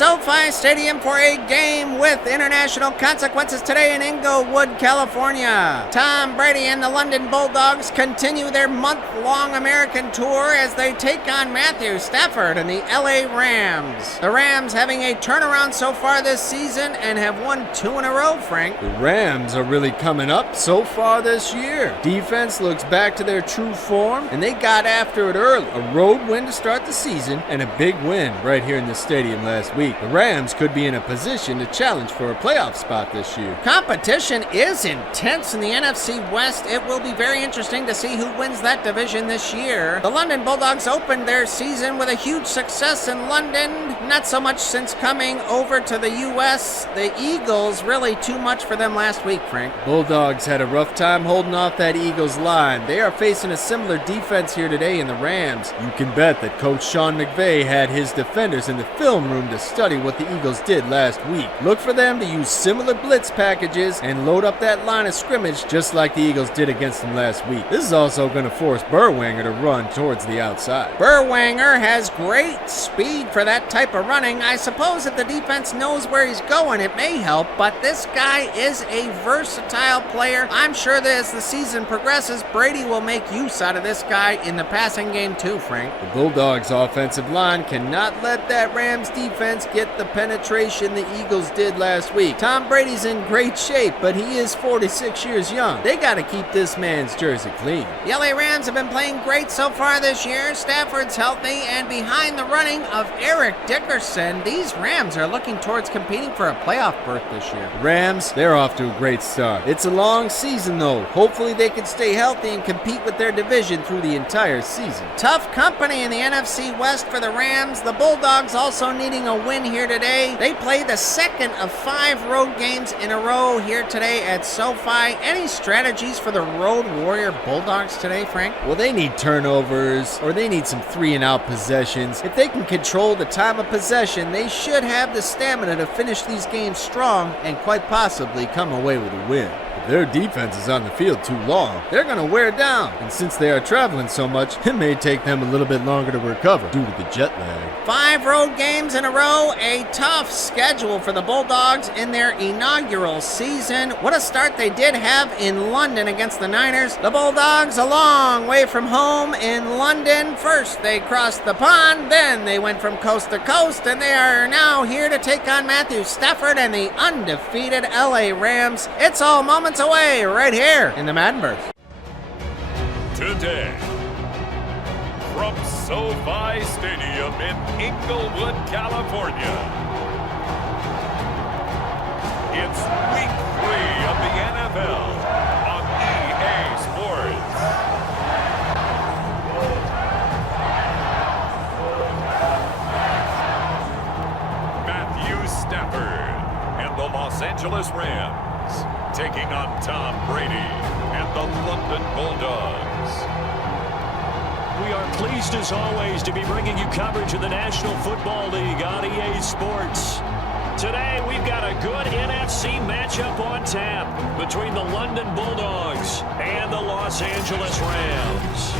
SoFi Stadium for a game with international consequences today in Inglewood, California. Tom Brady and the London Bulldogs continue their month-long American tour as they take on Stafford and the LA RAMS. The RAMS having a turnaround so far this season and have won 2 in a row, Frank. The Rams are really coming up so far this year. Defense looks back to their true form, and they got after it early. A road win to start the season and a big win right here in the stadium last week. The Rams could be in a position to challenge for a playoff spot this year. Competition is intense in the NFC West. It will be very interesting to see who wins that division this year. The London Bulldogs opened their season with a huge success in London. Not so much since coming over to the U.S. The Eagles, really too much for them last week, Frank. Bulldogs had a rough time holding off that Eagles line. They are facing a similar defense here today in the Rams. You can bet that Coach Sean McVay had his defenders in the film room to study what the Eagles did last week. Look for them to use similar blitz packages and load up that line of scrimmage just like the Eagles did against them last week. This is also going to force Burwanger to run towards the outside. Burwanger has great speed for that type of running. I suppose if the defense knows where he's going, it may help, but this guy is a versatile player. I'm sure that as the season progresses, Brady will make use out of this guy in the passing game too, Frank. The Bulldogs' offensive line cannot let that Rams defense get the penetration the Eagles did last week. Tom Brady's in great shape, but he is 46 years young. They got to keep this man's jersey clean. The LA Rams have been playing great so far this year. Stafford's healthy, and behind the running of Eric Dickerson, these Rams are looking towards competing for a playoff berth this year. Rams, they're off to a great start. It's a long season though. Hopefully they can stay healthy and compete with their division through the entire season. Tough company in the NFC West for the Rams. The Bulldogs also needing a win here today. They play the second of 5 road games in a row here today at SoFi. Any strategies for the Road Warrior Bulldogs today, Frank? Well, they need turnovers, or they need some 3-and-out possessions. If they can control the time of possession, they should have the stamina to finish these games strong and quite possibly come away with a win. If their defense is on the field too long, they're going to wear it down. And since they are traveling so much, it may take them a little bit longer to recover due to the jet lag. 5 road games in a row, a tough schedule for the Bulldogs in their inaugural season. What a start they did have in London against the Niners. The Bulldogs a long way from home in London. First they crossed the pond, then they went from coast to coast, and they are now here to take on Stafford and the undefeated LA Rams. It's all moments away right here in the MaddenVerse. Today, from SoFi Stadium in Inglewood, California, it's Week 3 of the NFL on EA Sports. Stafford and the Los Angeles Rams taking on Tom Brady and the London Bulldogs. We are pleased as always to be bringing you coverage of the National Football League on EA Sports. Today we've got a good NFC matchup on tap between the London Bulldogs and the Los Angeles Rams.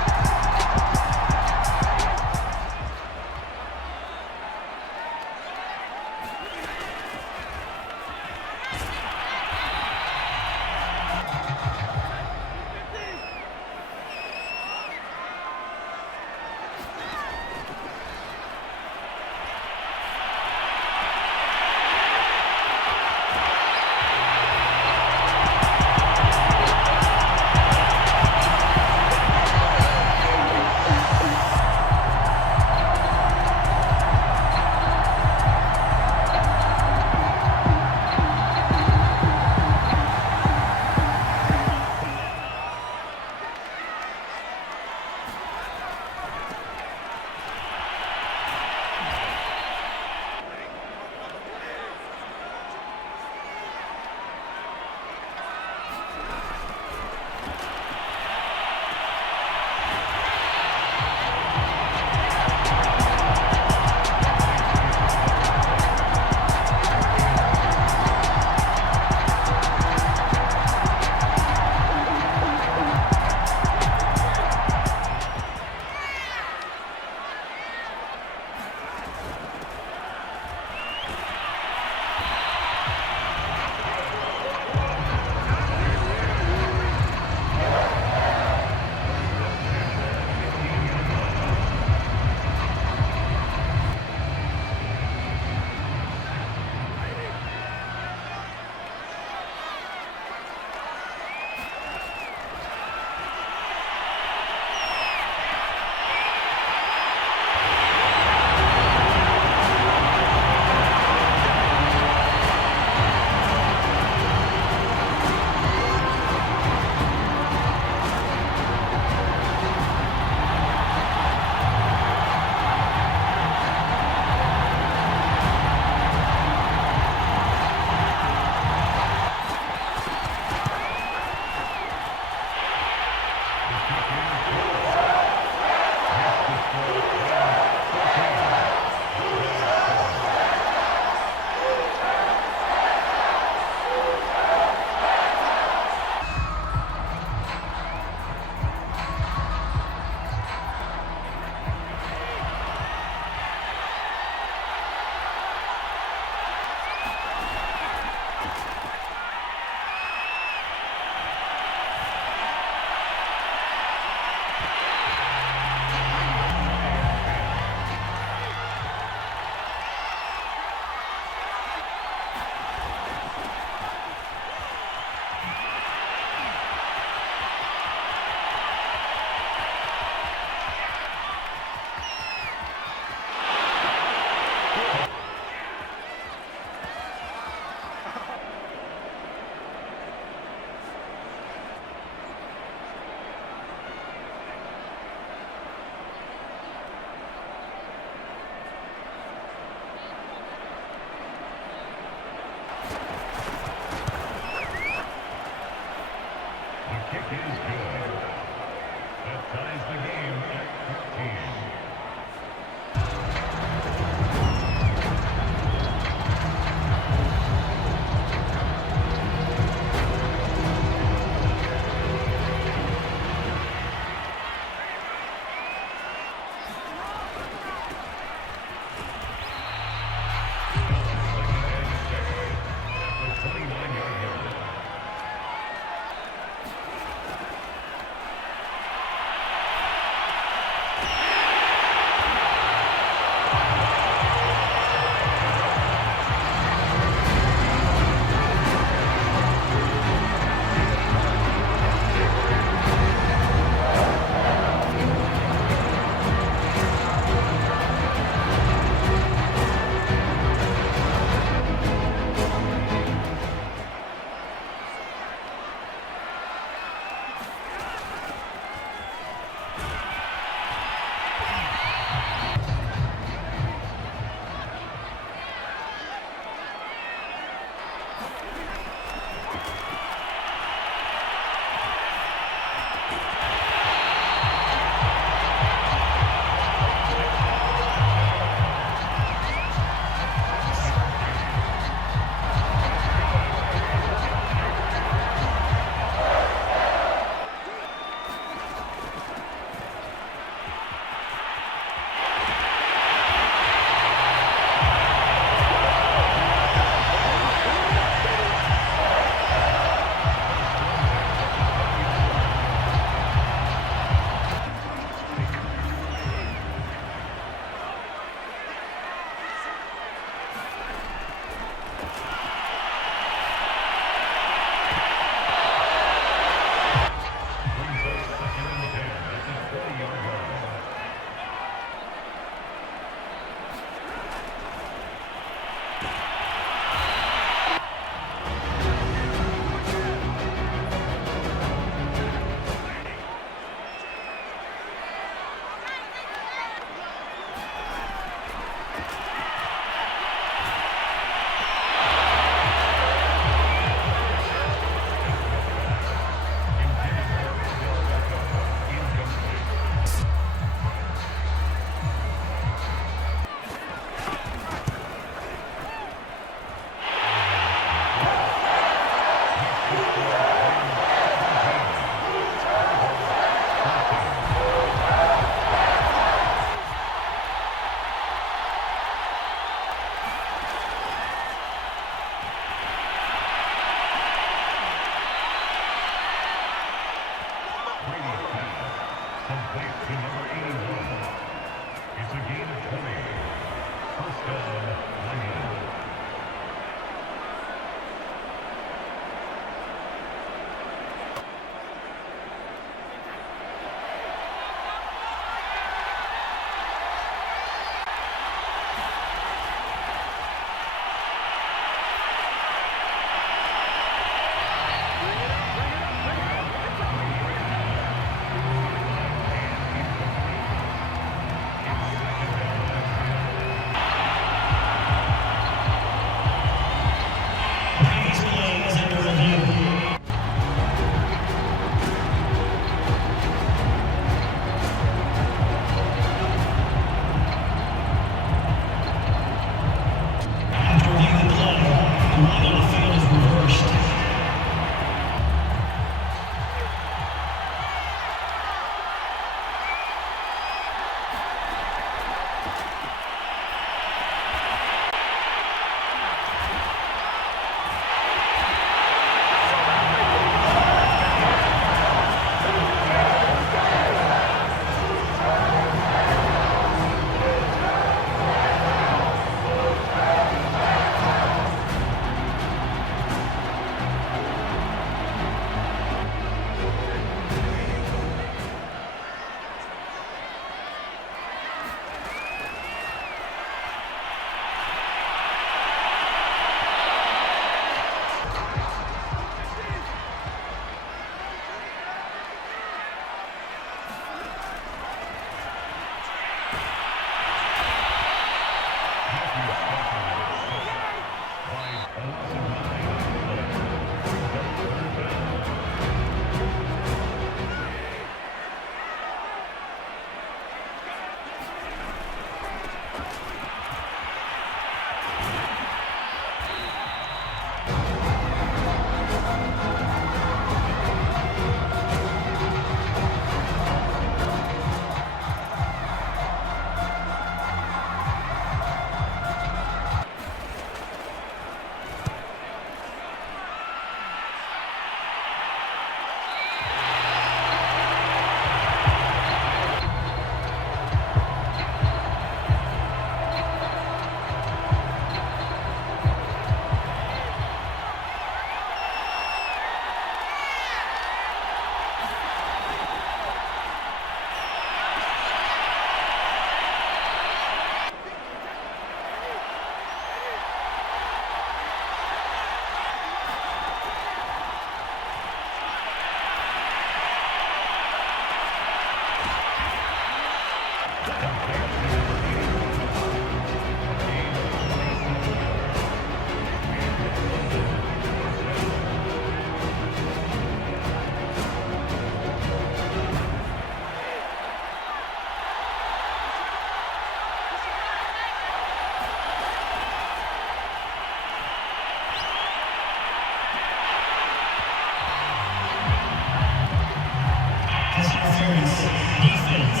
defense.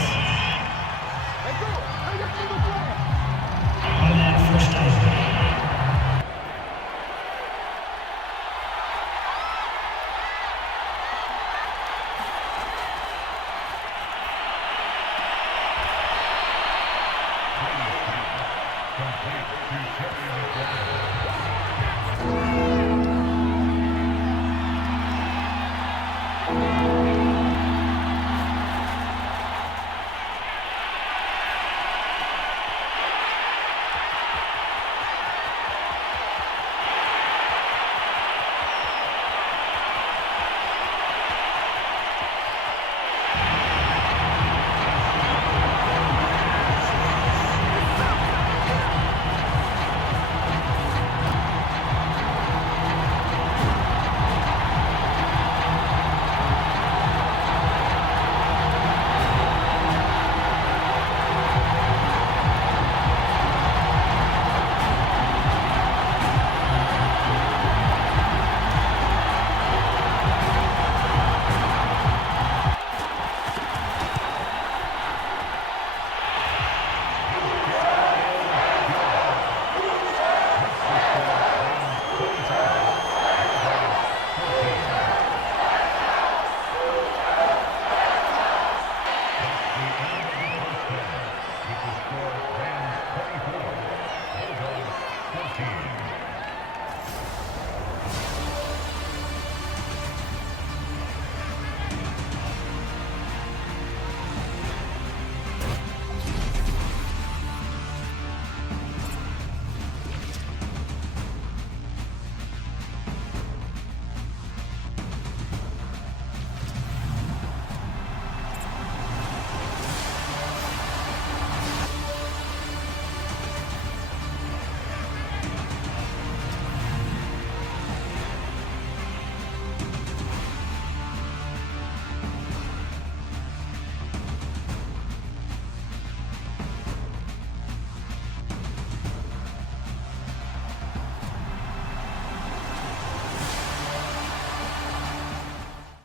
Automatic first down.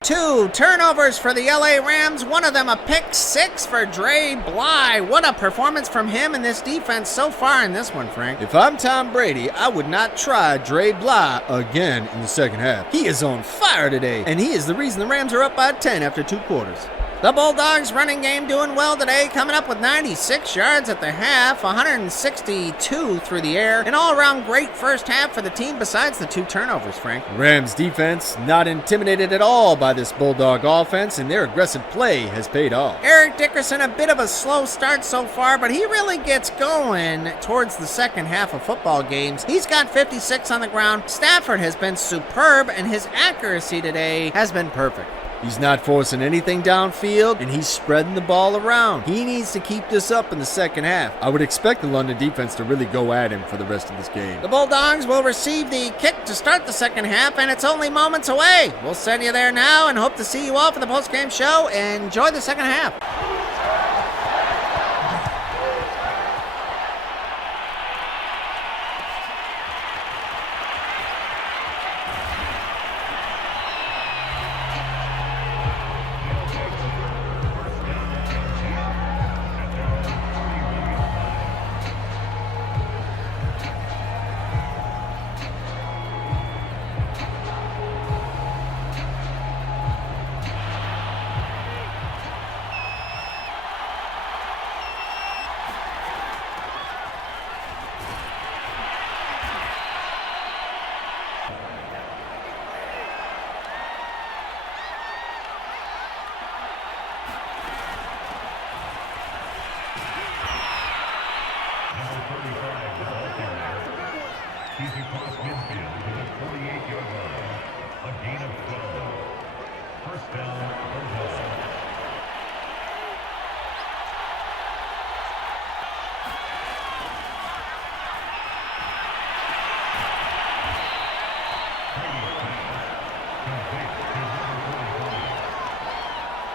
Two turnovers for the LA Rams, one of them a pick six for Dre Bly. What a performance from him and this defense so far in this one, Frank. If I'm Tom Brady, I would not try Dre Bly again in the second half. He is on fire today, and he is the reason the Rams are up by 10 after 2 quarters. The Bulldogs running game doing well today, coming up with 96 yards at the half, 162 through the air. An all-around great first half for the team besides the 2 turnovers, Frank. Rams defense not intimidated at all by this Bulldog offense, and their aggressive play has paid off. Eric Dickerson, a bit of a slow start so far, but he really gets going towards the second half of football games. He's got 56 on the ground. Stafford has been superb, and his accuracy today has been perfect. He's not forcing anything downfield, and he's spreading the ball around. He needs to keep this up in the second half. I would expect the London defense to really go at him for the rest of this game. The Bulldogs will receive the kick to start the second half, and it's only moments away. We'll send you there now and hope to see you all for the post-game show. Enjoy the second half. He's across midfield to the 48-yard line. A gain of 12. First down, Bulldogs.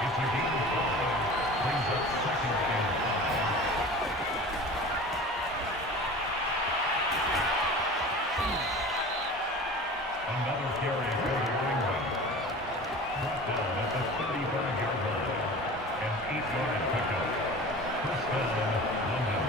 It's a gain of 5. Brings up second and 5. Another carry for the running back. Brought down at the 35-yard line. An 8-yard pickup. First down, London.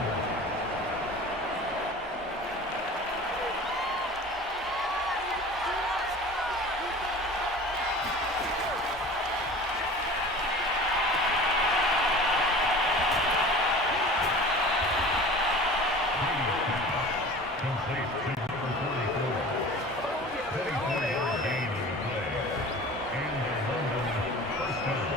Complete to number 44. 24-yard gain on the play. And the London first down.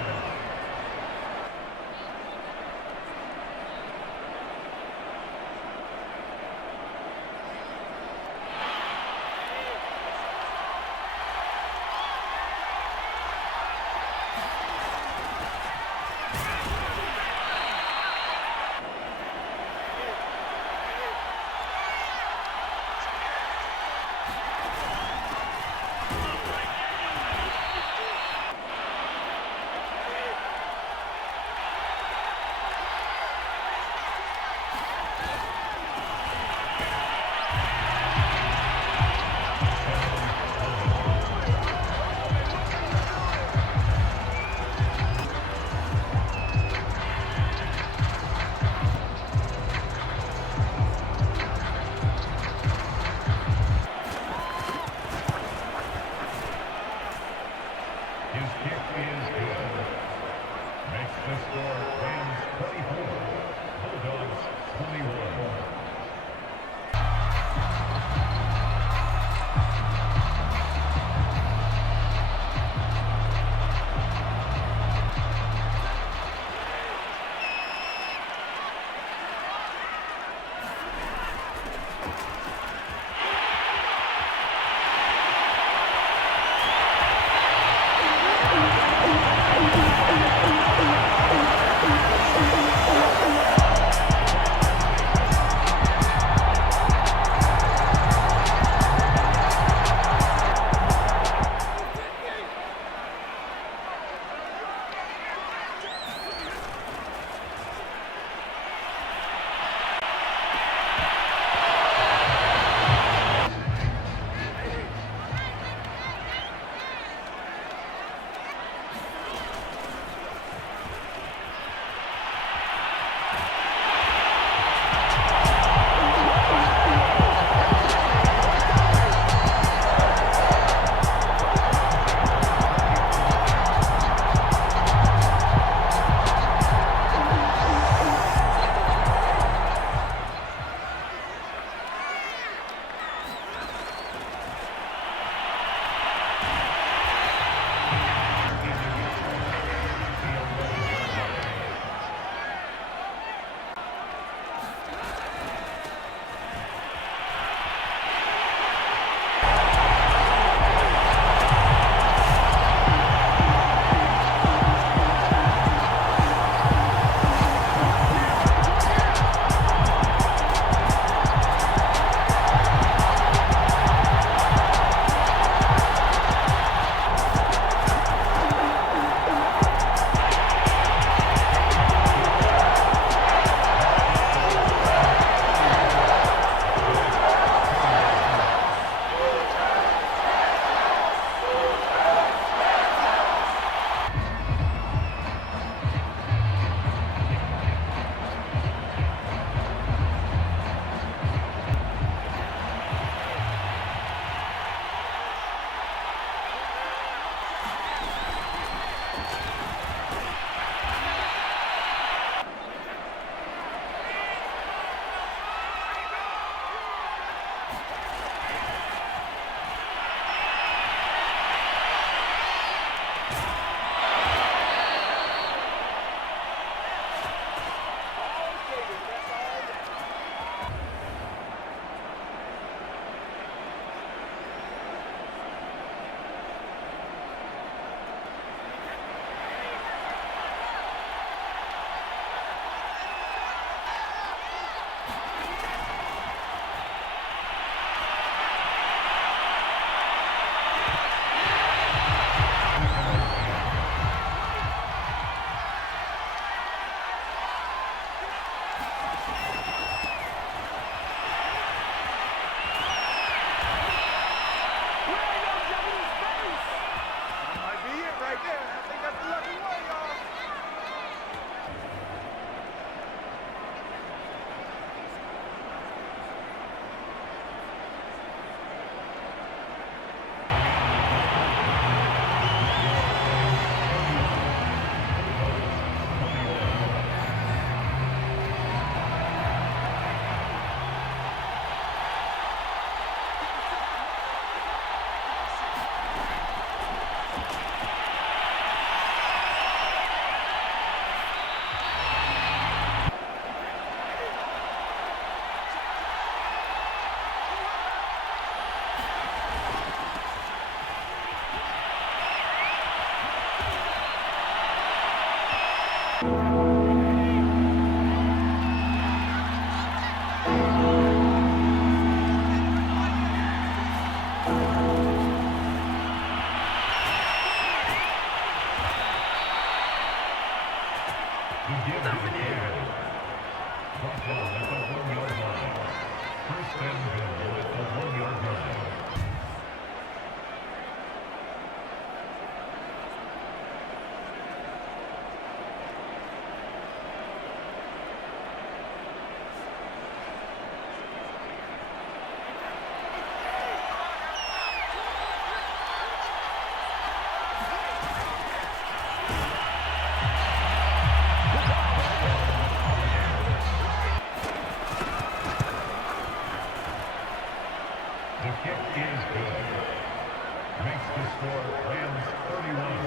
Makes the score Rams 31,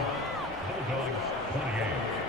Bulldogs 28.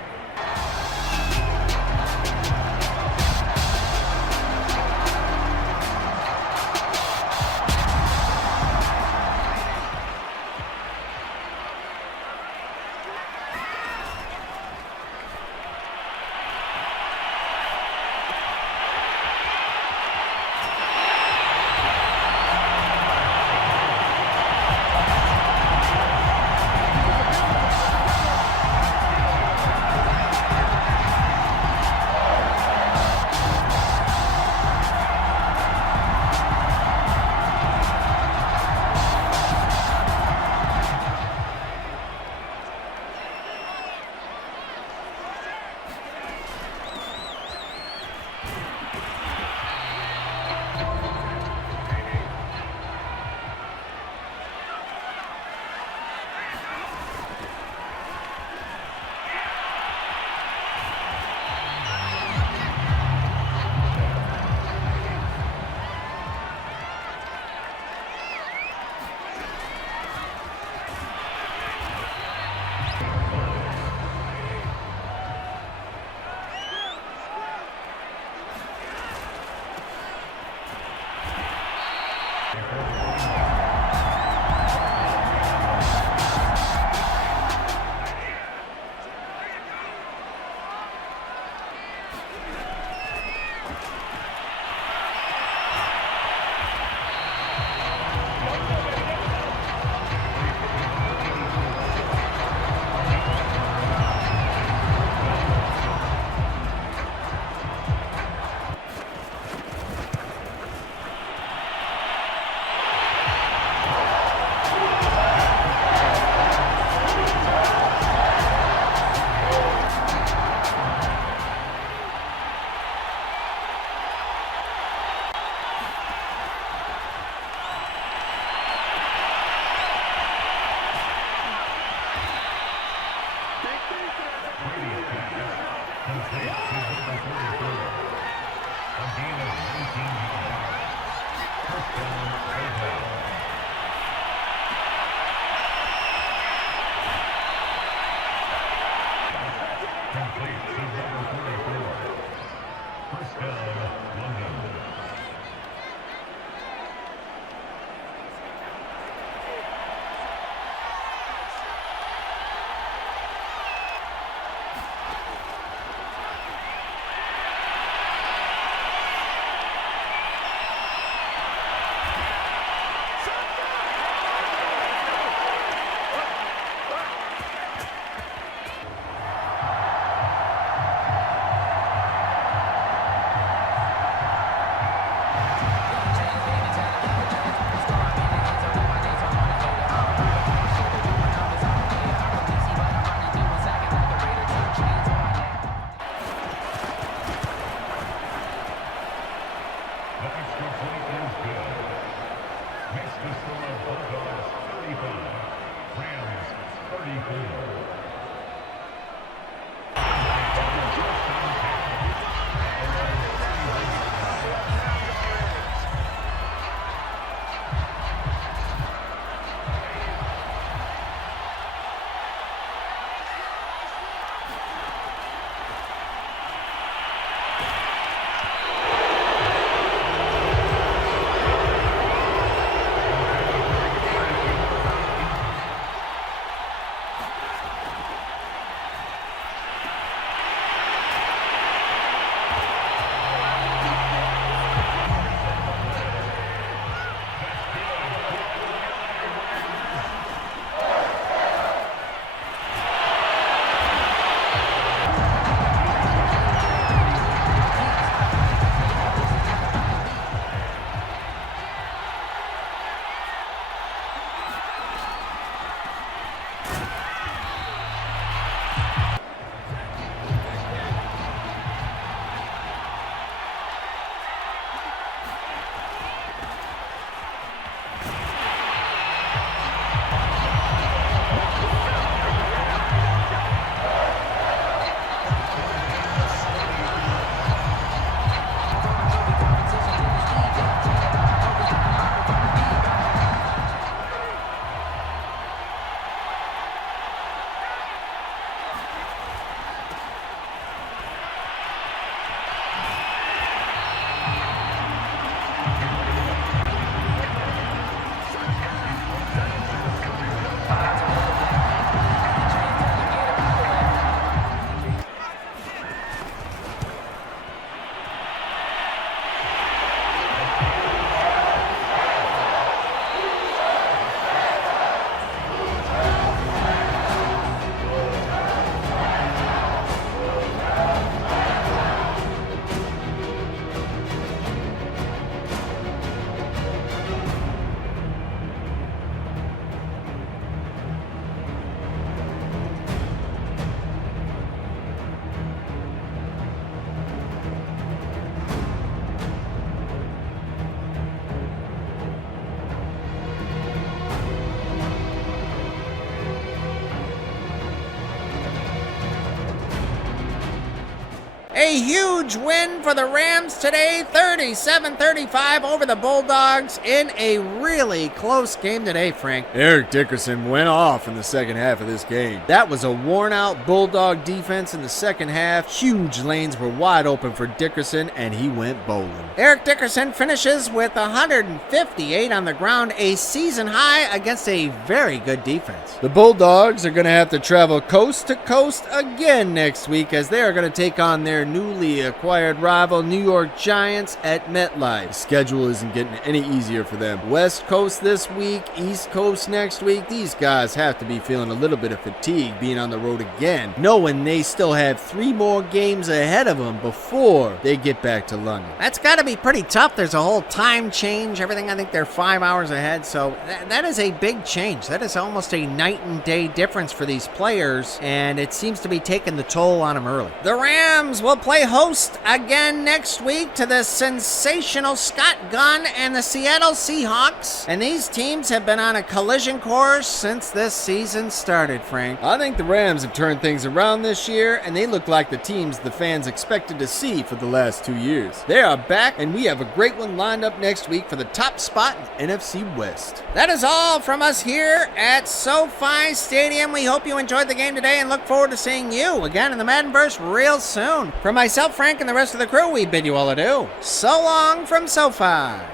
A huge win for the Rams today, 37-35 over the Bulldogs in a really close game today, Frank. Eric Dickerson went off in the second half of this game. That was a worn-out Bulldog defense in the second half. Huge lanes were wide open for Dickerson, and he went bowling. Eric Dickerson finishes with 158 on the ground, a season high against a very good defense. The Bulldogs are going to have to travel coast to coast again next week as they are going to take on their newly acquired rival New York Giants at MetLife. The schedule isn't getting any easier for them. West Coast this week, East Coast next week. These guys have to be feeling a little bit of fatigue being on the road again, knowing they still have 3 more games ahead of them before they get back to London. That's got to be pretty tough. There's a whole time change, everything. I think they're 5 hours ahead, so that is a big change. That is almost a night and day difference for these players, and it seems to be taking the toll on them early. The Rams will play host again next week to the sensational Scott Gunn and the Seattle Seahawks, and these teams have been on a collision course since this season started, Frank. I think the Rams have turned things around this year, and they look like the teams the fans expected to see for the last 2 years. They are back, and we have a great one lined up next week for the top spot in NFC West. That is all from us here at SoFi Stadium. We hope you enjoyed the game today and look forward to seeing you again in the MaddenVerse real soon. From myself, Frank, and the rest of the crew, we bid you all adieu. So long from SoFi.